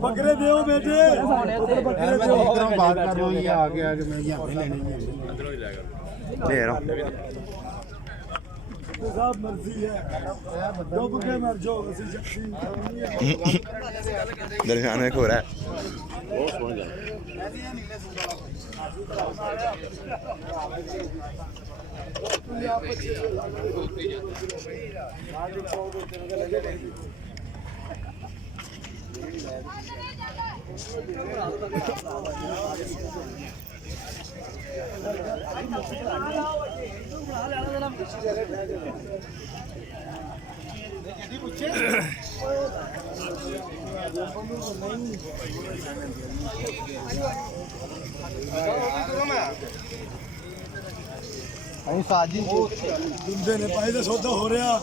ਬੱਕਰੇ ਦਿਓ ਬੇਟੇ ਬੱਕਰੇ ਦਿਓ ਇਧਰੋਂ ਬਾਤ ਕਰ ਲੋ ਇਹ ਆ ਕੇ ਮੈਂ यहाँ पे लेनी है ਅੰਦਰੋਂ ਹੀ ਲੈ ਗਿਆ ले रहा हूँ साहब मर्जी है डूब के मर जाओ ਅਸੀਂ ਸ਼ਕਤੀ दरमियान में हो रहा है ਬਹੁਤ ਸੋਹਣਾ ਅਸੀਂ ਸਾਜੀ ਦਿੰਦੇ ਨੇ ਭਾਈ ਦਾ ਸੌਦਾ ਹੋ ਰਿਹਾ